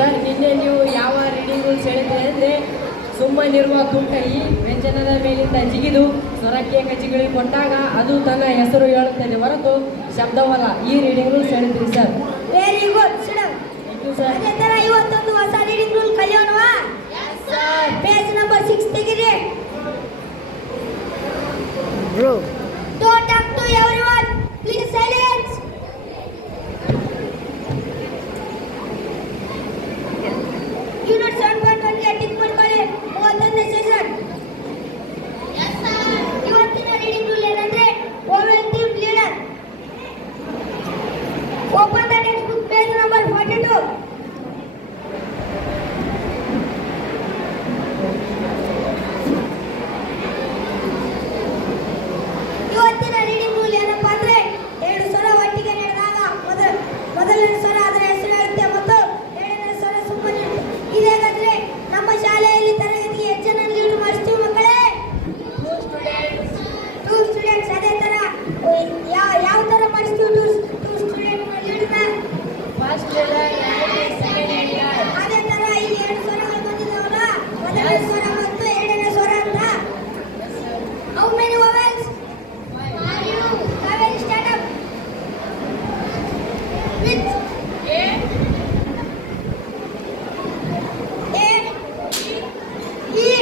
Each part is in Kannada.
ಸರ್ ನಿನ್ನೆ ನೀವು ಯಾವ ರೀಡಿಂಗ್ ರೂಲ್ಸ್ ಹೇಳಿದ್ರೆ ಅಂದರೆ ಸುಮ್ಮನಿರುವ ತುಂಟೈ ವ್ಯಂಜನದ ಮೇಲಿಂದ ಜಿಗಿದು ಸ್ವರಕ್ಕೆ ಕಚಿಗಳಿಗೆ ಕೊಟ್ಟಾಗ ಅದು ತನ್ನ ಹೆಸರು ಹೇಳುತ್ತದೆ ಹೊರತು ಶಬ್ದವಲ್ಲ. ಈ ರೀಡಿಂಗ್ ರೂಲ್ಸ್ ಹೇಳಿದ್ರಿ ಸರ್. Very good sir. ಅದೇ ತರ ಇವತ್ತೊಂದು ಹೊಸ ರೀಡಿಂಗ್ ರೂಲ್ ಕಲಿಯೋಣವಾ? ಪೇಜ್ ನಂಬರ್ 6 ತೆಗಿರಿ. Don't talk to everyone. Please silence. Unit 7.1 ಗೆ ಟಿಕ್ ಮಾಡ್ಕೊಳ್ಳಿ. ಇವತ್ತೊಂದನೇ ಸೆಷನ್. ಇವತ್ತಿನ ರೀಡಿಂಗ್ ರೂಲ್ ಏನಂದ್ರೆ vowel team leader. Open the textbook page number 42. ಇವತ್ತಿನ ರೀಡಿಂಗ್ ರೂಲ್ ಏನಪ್ಪಾ ಅಂದ್ರೆ ಎರಡು ಸ್ವರ ಒಟ್ಟಿಗೆ ನಡೆದಾಗ ಮೊದಲನೇ ಸ್ವರ ಅದರ ಹೆಸರು ಹೇಳುತ್ತೆ ಮತ್ತು ಎರಡನೇ ಸ್ವರ ಸುಮ್ಮನೆ ಇದೇಗಾದ್ರೆ ನಮ್ಮ ಶಾಲೆಯಲ್ಲಿ ತರಗತಿಗೆ ಎಷ್ಟು ಜನ ಲೀಡ್ ಮಾಡಿಸ್ತೀವಿ ಮಕ್ಕಳೇ? 2 ಸ್ಟೂಡೆಂಟ್ಸ್. ಅದೇ ತರ ಯಾವ ತರ ಮಾಡಿಸ್ತೀವಿ 2 ಸ್ಟೂಡೆಂಟ್ ಲೀಡ್ನ? ಅದೇ ತರ ಇಲ್ಲಿ ಎರಡು ಸ್ವರಗಳು ಬಂದಿದ್ದಾವಲ್ಲ, ಮೊದಲನೇ ಸ್ವರ ಮತ್ತು ಎರಡನೇ ಸ್ವರ ಅಂತ. How many vowels? I will start up with A, E,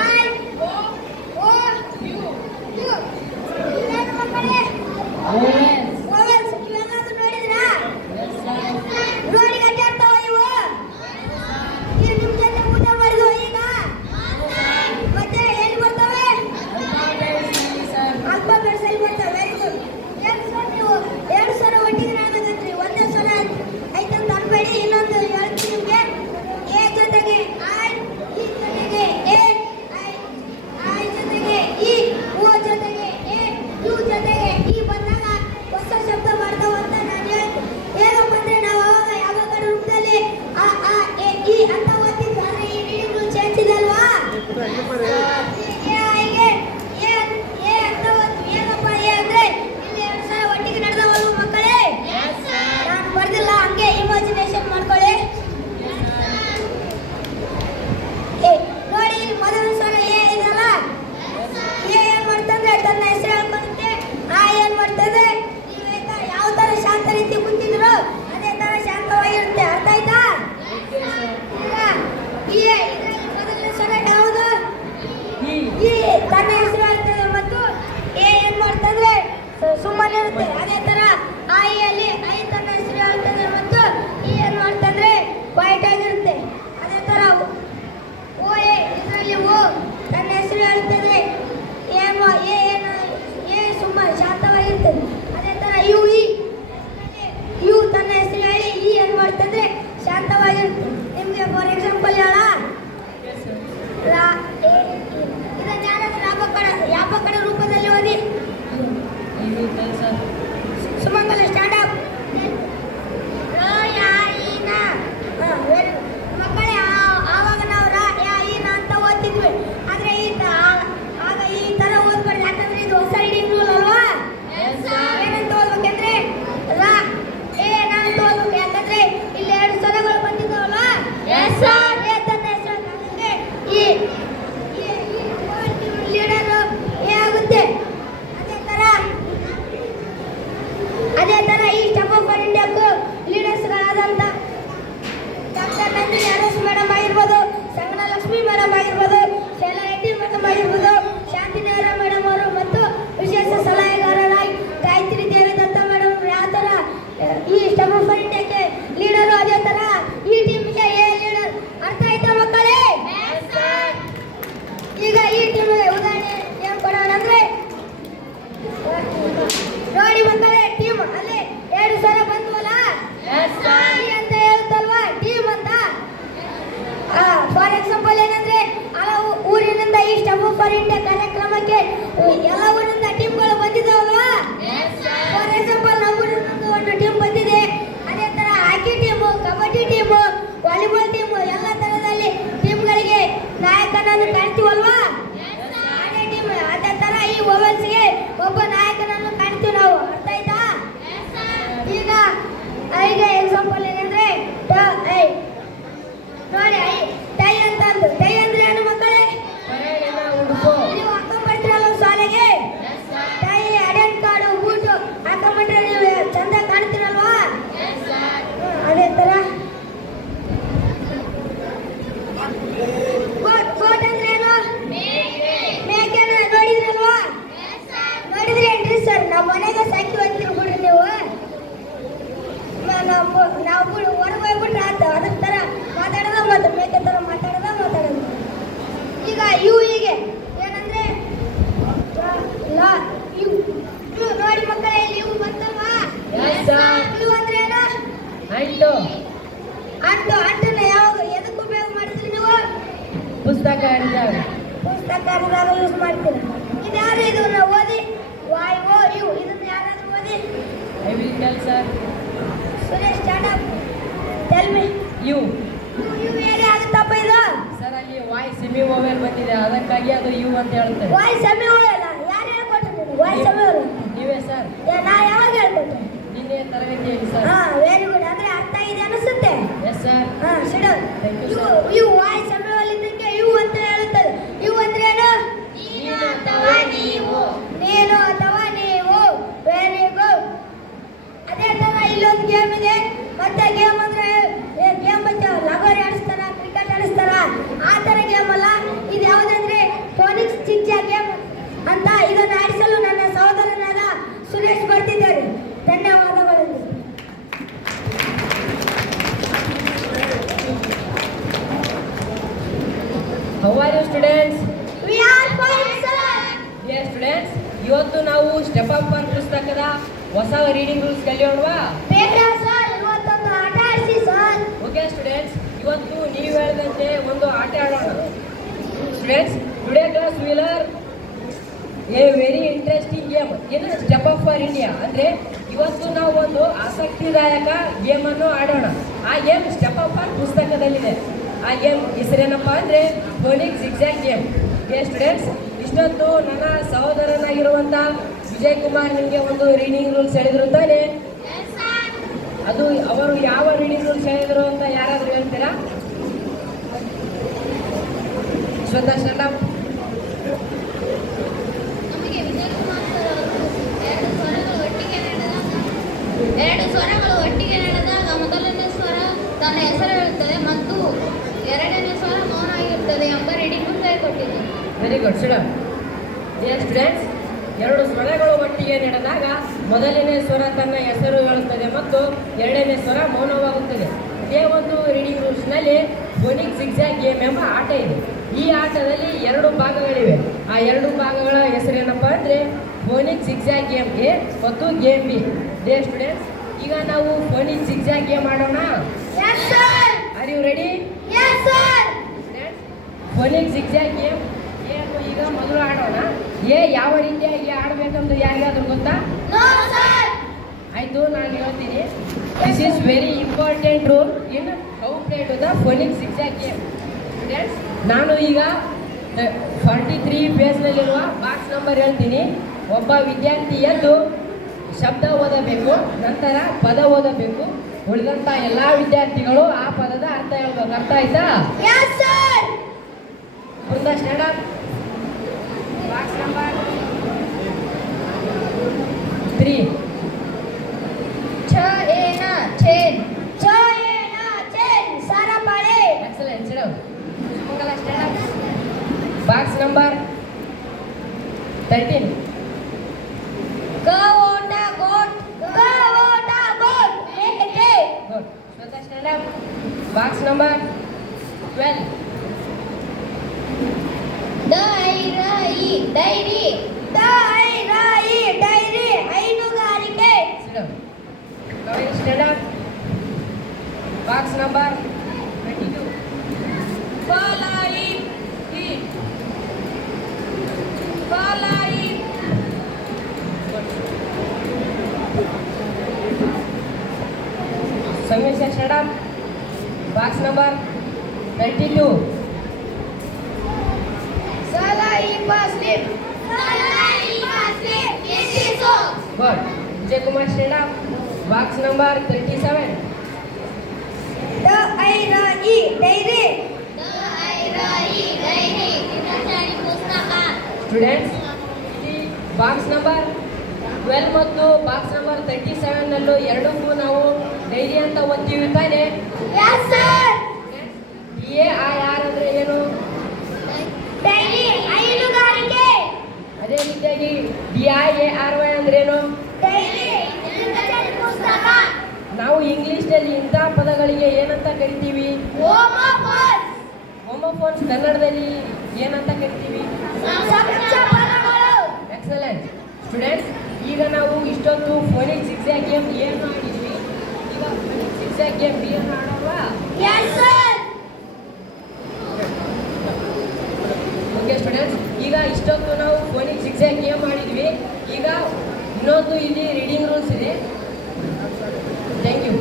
I, O, U. ಇದೇನು ಮಕ್ಕಳೇ? Vowels. ಇವೆಲ್ಲದೂ ನೋಡಿದ್ರಾ? ನೋಡಿ ಅಡ್ಡಾಡ್ತಾವ ಇವು? ಇವು ನಿಮ್ಮ ಜೊತೆ ಊಟ ಮಾಡಿದ್ವು ಈಗ? ಮತ್ತೆ ಎಲ್ಲಿ ಬರ್ತವೆ? ಆಲ್ಫಾಬೆಟ್ಸ್ ಅಲ್ಲಿ ಬರ್ತವೆ. Very good. ಏನು ಸರ್ ನೀವು ಎರಡು ಸ್ವರ ಒಟ್ಟಿಗೆ ನಡೆದಾಗತ್ರಿ, ಒಂದೇ ಸ್ವರ ಐತಂತ ಅನ್ಬೇಡಿ. ಇನ್ನೊಂದು ಹೇಳ್ತೀನಿ ನಿಮಗೆ. ಎ ಜೊತೆಗೆ ಐ, ಇ ಜೊತೆಗೆ ಎ, ಐ ಜೊತೆಗೆ ಇ, ಓ ಜೊತೆಗೆ ಎ, ಯು ಜೊತೆಗೆ ಇ ಬಂದಾಗ ಹೊಸ ಶಬ್ದ ಮಾಡ್ತಾವ ಅಂತ ನಾನು ಹೇಳ್ತೀನಿ. ಏನಪ್ಪ ಅಂದ್ರೆ ನಾವು ಅವಾಗ ಯಾವಾಗ ರೂಪದಲ್ಲಿ ಆ ಎ ಇ ಅಂತ ಓದ್ತಿದ್ವಿ. ಆದ್ರೆ ಈ ರೀಡಿಂಗ್ ರೂಲ್ ಚೇಂಜ್ ಇದೆ ಅಲ್ವಾ? ಎ ಅಂತ ಓದ್ತೀವಿ. ಏನಪ್ಪ ಎ ಅಂದ್ರೆ ಇಲ್ಲಿ ಎರಡು ಸಲ ಒಟ್ಟಿಗೆ ನಡೆದವಲ್ವ ಮಕ್ಕಳೇ? ನಾನು ಬರ್ದಿಲ್ಲ, ಹಂಗೆ ಇಮ್ಯಾಜಿನೇಷನ್ ಮಾಡ್ಕೊಳ್ಳಿ. ನೋಡಿ ಇಲ್ಲಿ ಮೊದಲನೇ ಸ್ವರ ಎ ಇದೆಯಲ್ಲ, ಎ ಏನ್ ಮಾಡ್ತಂದ್ರೆ ತನ್ನ ಹೆಸರು ಹೇಳ್ಕೊಳುತ್ತೆ. ಆ ಏನ್ ಮಾಡ್ತಂದ್ರೆ ನೀವು ಯಾವ ತರ ಶಾಂತ ರೀತಿ ಕುಂತಿದ್ರು ಅದೇ ತರ ಶಾಂತವಾಗಿರುತ್ತೆ. ಅರ್ಥ ಆಯ್ತಾ? ಈಗ ಇದರಲ್ಲಿ ಮೊದಲನೇ ಸ್ವರ ಯಾವುದು? ಈ ತನ್ನ ಹೆಸರು ಹೇಳ್ತದೆ ಮತ್ತು ಎ ಏನ್ ಮಾಡ್ತಂದ್ರೆ ಸುಮ್ಮನೆ ಇರುತ್ತೆ. ಅದೇ ತರ ಐಯಲ್ಲಿ ಐ ತನ್ನ ಹೆಸರು ಹೇಳ್ತದೆ ಮತ್ತು ಇ ಏನ್ ಮಾಡ್ತಂದ್ರೆ ಕ್ವೈಟ್ ಆಗಿರುತ್ತೆ. ಅದೇ ತರ ಓ ಎ ಇದರಲ್ಲಿ ಓ ತನ್ನ ಹೆಸರು ಹೇಳ್ತದೆ, ಎ ಸುಮ್ಮನೆ ಶಾಂತವಾಗಿರ್ತದೆ. ಅದೇ ತರ ಯು ಇ ಯು ತನ್ನ ಹೆಸರು ಹೇಳಿ ಇ ಏನ್ ಮಾಡ್ತಂದ್ರೆ ಶಾಂತವಾಗಿರುತ್ತೆ. ನಿಮ್ಗೆ ಫಾರ್ ಎಕ್ಸಾಂಪಲ್ ಹೇಳ ಇದನ್ನ ಯಾರಾದ್ರೂ ಯಾಪಕಡ ರೂಪದಲ್ಲಿ ಓದಿ. ಸುಮಂಗಲ ಸ್ಟ್ಯಾಂಡ್ ಅಪ್. ಮಕ್ಕಳೇ ಆವಾಗ ನಾವು ರ ಯಾ ಈನ ಅಂತ ಓದ್ತಿದ್ವಿ. ಆದ್ರೆ ಆಗ ಈ ತರ ಓದ್ಬಾರ್ದು. ಯಾಕಂದ್ರೆ ಇದು ಹೊಸ ರೀಡಿಂಗ್ ರೂಲ್ ಅಲ್ವಾ? ಏನಂತ ಓದ್ಬೇಕಂದ್ರೆ ರ ಎ ಅಂತ ಓದ್ಬೇಕು. ಯಾಕಂದ್ರೆ ಇಲ್ಲಿ ಎರಡು ಸ್ವರಗಳು ಬಂದಿದ್ದಾವಲ್ಲ, ಎ ತನ್ನ ಹೆಸರು ಹಾಕಂದ್ರೆ ಈ ಲೀಡರ್ ಎ ಆಗುತ್ತೆ. ಅದೇ ತರ ಈ ಸ್ಟೆಪ್ ಫಾರ್ ಇಂಡಿಯಾಕ್ಕೂ ಲೀಡರ್ಸ್ಗಳಾದಂತ ಡಾಕ್ಟರ್ ನಂದಿನಿ ಅರಸ್ ಮೇಡಮ್ ಆಗಿರ್ಬೋದು, ಸಂಗನ ಲಕ್ಷ್ಮಿ ಮೇಡಮ್ ಆಗಿರ್ಬೋದು, ಶೈಲಾ ರೆಡ್ಡಿ ಮೇಡಮ್ ಆಗಿರ್ಬೋದು, ಶಾಂತಿ ನೇರ ಮೇಡಮ್ ಅವರು ಮತ್ತು ವಿಶೇಷ ಸಲಹೆಗಾರರಾಗಿ ಗಾಯತ್ರಿ ದೇವದತ್ತ ಮೇಡಮ್ ಯಾವ ತರ ಈ ಸ್ಟೆಪ್ ಫಾರ್ ಇಂಡಿಯಾಕ್ಕೆ ಲೀಡರು, ಅದೇ ತರ ಈ ಟೀಮ್ಗೆ ಎ ಲೀಡರ್. ಅರ್ಥ ಆಯ್ತಾ ಮಕ್ಕಳೇ? ಈಗ ಈ ಟೀಮ್ಗೆ ಉದಾಹರಣೆ ಏನು ಕೊಡೋಣ ಅಂದ್ರೆ ನೋಡಿ ಮಕ್ಕಳೇ, ಟೀಮ್ ಅಲ್ಲಿ ಎರಡು ಸ್ವರ ಬಂದ್ವಲ್ಲ, ಅಂತ ಹೇಳುತ್ತಲ್ವಾ ಟೀಮ್ ಅಂತ. ಫಾರ್ ಎಕ್ಸಾಂಪಲ್ ಏನಂದ್ರೆ ಊರಿನಿಂದ ಈ ಸ್ಟೆಪ್ ಫಾರ್ ಇಂಡಿಯಾ ಕಾರ್ಯಕ್ರಮಕ್ಕೆ ಎಲ್ಲ ಊರಿನಿಂದ ಟೀಮ್ಗಳು ಬಂದಿದ್ದಾವಲ್ವಾ? ಫಾರ್ ಎಕ್ಸಾಂಪಲ್ ನಮ್ಮ ಊರಿನಿಂದ ಒಂದು ಟೀಮ್ ಬಂದಿದೆ. ಅದೇ ತರ hockey team, kabaddi team, volleyball team ಎಲ್ಲ ತರದಲ್ಲಿ ಟೀಮ್ಗಳಿಗೆ ನಾಯಕನನ್ನು ಕಾಣ್ತೀವಲ್ವಾ? ಅದೇ ಟೀಮ್. ಅದೇ ತರ ಈ ಓವಲ್ಸ್ಗೆ ಒಬ್ಬ ನಾಯಕನನ್ನು ಕಾಣ್ತೀವಿ ನಾವು. ಅರ್ಥ ಆಯ್ತಾ? ಈಗ ಐಗೆ ಎಕ್ಸಾಂಪಲ್ ಏನಂದ್ರೆ ಅಂಟನ್ನ ಯಾವಾಗ ಎದಕ್ಕೆ ಉಪಯೋಗ ಮಾಡ್ತೀರಿ ನೀವು? ಪುಸ್ತಕ ಹಿಡಿದಾಗ. ಪುಸ್ತಕ ಯೂಸ್ ಮಾಡ್ತೀರಿ. ಇದು ಯಾರು ಇದನ್ನ ಓದಿ? ವೈ ಓ ಯು ಇದನ್ನ ಯಾರಾದ್ರೂ ಓದಿ? I will tell sir. Suresh stand up. Tell me. U. U ಹೇಗೆ ಆಗುತ್ತಪ್ಪ ಇದು? ಸರ್ ಅಲ್ಲಿ ವಾಯ್ಸ್ ಸೆಮಿ ಓವೆಲ್ ಬಂದಿದೆ, ಅದಕ್ಕಾಗಿ ಅದು ಯು ಅಂತ ಹೇಳ್ತಾರೆ. ವೈ ಸೆಮಿ ಓವೆಲ್ ಯಾರು ಹೇಳ್ಕೊಟ್ರು ನಿಮಗೆ? ವೈ ಸೆಮಿ ಓವೆಲ್ ನೀವೇ ಸರ್. ನಾ ಯಾವಾಗ ಹೇಳ್ಕೊಟ್ಟೆ? ನಿನ್ನೆ ತರಗತಿಯಲ್ಲಿ ಸರ್. ಹಾ ವೆರಿ ಗುಡ್. ಅಂದ್ರೆ ಅರ್ಥ ಇದೆ ಅನಿಸುತ್ತೆ. Yes sir. ಹಾ ಸಿಡು. Thank you, U sir. U Y semi vowel ಇದಕ್ಕೆ ಯು ಅಂತ ಹೇಳುತ್ತದೆ. ಯು ಅಂದ್ರೆ ಏನು? ನೀನು ಅಥವಾ ನೀವು. ನೀನು ಅಥವಾ ನೀವು. Very good. ಅದೇ ತರ ಇಲ್ಲೊಂದು ಗೇಮ್ ಇದೆ. ಮತ್ತೆ ಗೇಮ್ ಅಂದ್ರೆ ಗೇಮ್ ಮತ್ತೆ ಲಗೋರಿ ಆಡಿಸ್ತಾರ, ಕ್ರಿಕೆಟ್ ಆಡಿಸ್ತಾರ, ಆ ತರ ಗೇಮ್ ಅಲ್ಲ. ಇದು ಯಾವುದಂದ್ರೆ ಫೋನಿಕ್ಸ್ ಚಿಚ್ಚ ಗೇಮ್ ಅಂತ. ಇದನ್ನು ಆಡಿಸಲು ನನ್ನ ಸಹೋದರನಾದ ಸುರೇಶ್ ಬರ್ತಿದ್ದಾರೆ. ಧನ್ಯವಾದಗಳು. How are you students? We are fine, sir. Dear students, ಇವತ್ತು ನಾವು ಸ್ಟೆಪ್ ಅಪ್ ಒನ್ ಪುಸ್ತಕದ ಹೊಸ ರೀಡಿಂಗ್ ರೂಲ್ಸ್ ಕಲಿಯೋಣವಾ? ಬೇಡ ಸರ್, ಇವತ್ತೊಂದು ಆಟ ಆಡಿಸಿ ಸರ್. ಓಕೆ ಸ್ಟೂಡೆಂಟ್ಸ್, ಇವತ್ತು ನೀವು ಹೇಳಿದಂತೆ ಒಂದು ಆಟ ಆಡೋಣ. Students, today class will A very interesting game in step up for India. ಅಂದರೆ ಇವತ್ತು ನಾವು ಒಂದು ಆಸಕ್ತಿದಾಯಕ ಗೇಮನ್ನು ಆಡೋಣ. ಆ ಗೇಮ್ ಸ್ಟೆಪ್ ಅಪ್ ಫಾರ್ ಪುಸ್ತಕದಲ್ಲಿದೆ. ಆ ಗೇಮ್ ಹೆಸರೇನಪ್ಪ ಅಂದರೆ phonics zigzag game. Okay students, ಇಷ್ಟೊತ್ತು ನನ್ನ ಸಹೋದರನಾಗಿರುವಂಥ ವಿಜಯ್ ಕುಮಾರ್ ನಿಮಗೆ ಒಂದು ರೀಡಿಂಗ್ ರೂಲ್ಸ್ ಹೇಳಿದ್ರು ತಾನೆ? ಅದು ಅವರು ಯಾವ ರೀಡಿಂಗ್ ರೂಲ್ಸ್ ಹೇಳಿದ್ರು ಅಂತ ಯಾರಾದರೂ ಹೇಳ್ತೀರಾ? Shweta stand up. ನಮಗೆ ವಿಜಯ್ ಕುಮಾರ್ ಸರ್ ಅವರು ಎರಡು ಸ್ವರಗಳು ಒಟ್ಟಿಗೆ ನಡೆದಾಗ ಮೊದಲನೇ ಸ್ವರ ತನ್ನ ಹೆಸರು ಹೇಳುತ್ತದೆ ಮತ್ತು ಎರಡನೇ ಸ್ವರ ಮೌನ ಆಗಿರುತ್ತದೆ ಎಂಬ ರೀಡಿಂಗ್ ಹೇಳಿಕೊಟ್ಟಿದ್ದಾರೆ. Very good student. Dear students, ಎರಡು ಸ್ವರಗಳು ಒಟ್ಟಿಗೆ ನಡೆದಾಗ ಮೊದಲನೇ ಸ್ವರ ತನ್ನ ಹೆಸರು ಹೇಳುತ್ತದೆ ಮತ್ತು ಎರಡನೇ ಸ್ವರ ಮೌನವಾಗುತ್ತದೆ. ಇದೇ ಒಂದು ರೀಡಿಂಗ್ ರೂಲ್ಸ್ನಲ್ಲಿ ಫೋನಿಕ್ಸ್ ಜಿಗ್ಜ್ಯಾಗ್ ಗೇಮ್ ಎಂಬ ಆಟ ಇದೆ. ಈ ಆಟದಲ್ಲಿ ಎರಡು ಭಾಗಗಳಿವೆ. ಆ ಎರಡು ಭಾಗಗಳ ಹೆಸರೇನಪ್ಪ ಅಂದರೆ ಫೋನಿಕ್ಸ್ ಜಿಗ್ಜ್ಯಾಗ್ ಗೇಮ್ ಎ ಮತ್ತು ಗೇಮ್ ಬಿ. ಡಿಯರ್ ಸ್ಟೂಡೆಂಟ್ಸ್, ಈಗ ನಾವು ಫೋನಿಕ್ಸ್ ಜಿಗ್ಜ್ಯಾಗ್ ಗೇಮ್ ಆಡೋಣ. Yes, sir. Are you ready? Yes, sir. Phonics zigzag game ಈಗ ಮೊದಲು ಆಡೋಣ. ಯಾವ ರೀತಿಯಾಗಿ ಆಡಬೇಕಂತ ಯಾರಿಗಾದ್ರೂ ಗೊತ್ತಾ? No, sir. ಆಯಿತು, ನಾನು ಹೇಳ್ತೀನಿ. This is very important rule in how play to the phonics zigzag game. Students, ನಾನು ಈಗ 43 ಪೇಜ್ನಲ್ಲಿರುವ ಬಾಕ್ಸ್ ನಂಬರ್ ಹೇಳ್ತೀನಿ. ಒಬ್ಬ ವಿದ್ಯಾರ್ಥಿ ಎದ್ದು ಶಬ್ದ ಓದಬೇಕು, ನಂತರ ಪದ ಓದಬೇಕು. ಉಳಿದಂಥ ಎಲ್ಲ ವಿದ್ಯಾರ್ಥಿಗಳು ಆ ಪದದ ಅರ್ಥ ಹೇಳ್ಬೇಕು. ಅರ್ಥ ಆಯ್ತಾ? Yes, sir. Brinda stand up. Box number 3. Chain ಸಾರಪಾಳೆ. Excellent. Sit down. Sumangala, stand up. Box number 13. Goat goat goat. ಏಕೆ? Good. Shweta, stand up. Box number 12. Dairy dairy ಹೈನುಗಾರಿಕೆ. Sit down. Now you stand up. Box number 22. Samyasya, stand up. Box number 32. Slip. Good. Vijay Kumar, stand up. Box number 37. Dairy. ಪುಸ್ತಕ ಸ್ಟೂಡೆಂಟ್ಸ್, ಬಾಕ್ಸ್ ನಂಬರ್ 12 ಮತ್ತು ಬಾಕ್ಸ್ ನಂಬರ್ 37 ನಲ್ಲೂ ಎರಡಕ್ಕೂ ನಾವು ಡೈರಿ ಅಂತ ಓದ್ತೀವಿ ತಾನೆ? Yes, sir. DAIR ಅಂದ್ರೆ ಏನು? ಡೈರಿ ಹೈನುಗಾರಿಕೆ. ಅದೇ ರೀತಿಯಾಗಿ DIARY ಅಂದ್ರೇನು? ಡೈರಿ ಪುಸ್ತಕ. ನಾವು ಇಂಗ್ಲಿಷ್ನಲ್ಲಿ ಇಂಥ ಪದಗಳಿಗೆ ಏನಂತ ಕರಿತೀವಿ? ಹೋಮೋಫೋನ್ಸ್. ಹೋಮೋಫೋನ್ಸ್ ಕನ್ನಡದಲ್ಲಿ ಏನಂತ ಕರಿತೀವಿ? ಸಂಕ್ಷೇಪಗಳು. ಎಕ್ಸಲೆಂಟ್. ಸ್ಟೂಡೆಂಟ್ಸ್, ಈಗ ನಾವು ಇಷ್ಟೊತ್ತು ಫೋನಿಕ್ಸ್ ಜಿಗ್ಜ್ಯಾಗ್ ಗೇಮ್ ಏನು ಆಡಿದ್ವಿ. ಈಗ ಫೋನಿಕ್ಸ್ ಶಿಕ್ಷೆ ಗೇಮ್ ಕ್ಲಿಯರ್ ಮಾಡೋವಾ? Yes sir. ಓಕೆ ಸ್ಟೂಡೆಂಟ್ಸ್, ಈಗ ಇಷ್ಟೊತ್ತು ನಾವು ಫೋನಿಗೆ ಶಿಕ್ಷೆ ಗೇಮ್ ಮಾಡಿದ್ವಿ. ಈಗ ಇನ್ನೊಂದು ಇಲ್ಲಿ ರೀಡಿಂಗ್ ರೂಲ್ಸ್ ಇದೆ. Thank you.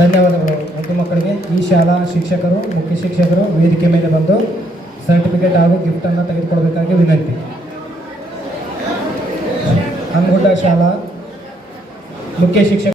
ಧನ್ಯವಾದಗಳು ಮತ್ತು ಮಕ್ಕಳಿಗೆ ಈ ಶಾಲಾ ಶಿಕ್ಷಕರು, ಮುಖ್ಯ ಶಿಕ್ಷಕರು ವೇದಿಕೆ ಮೇಲೆ ಬಂದು ಸರ್ಟಿಫಿಕೇಟ್ ಹಾಗೂ ಗಿಫ್ಟನ್ನು ತೆಗೆದುಕೊಳ್ಬೇಕಾಗಿ ವಿನಂತಿ. ಅಂಗುಡ್ಡ ಶಾಲಾ ಮುಖ್ಯ ಶಿಕ್ಷಕ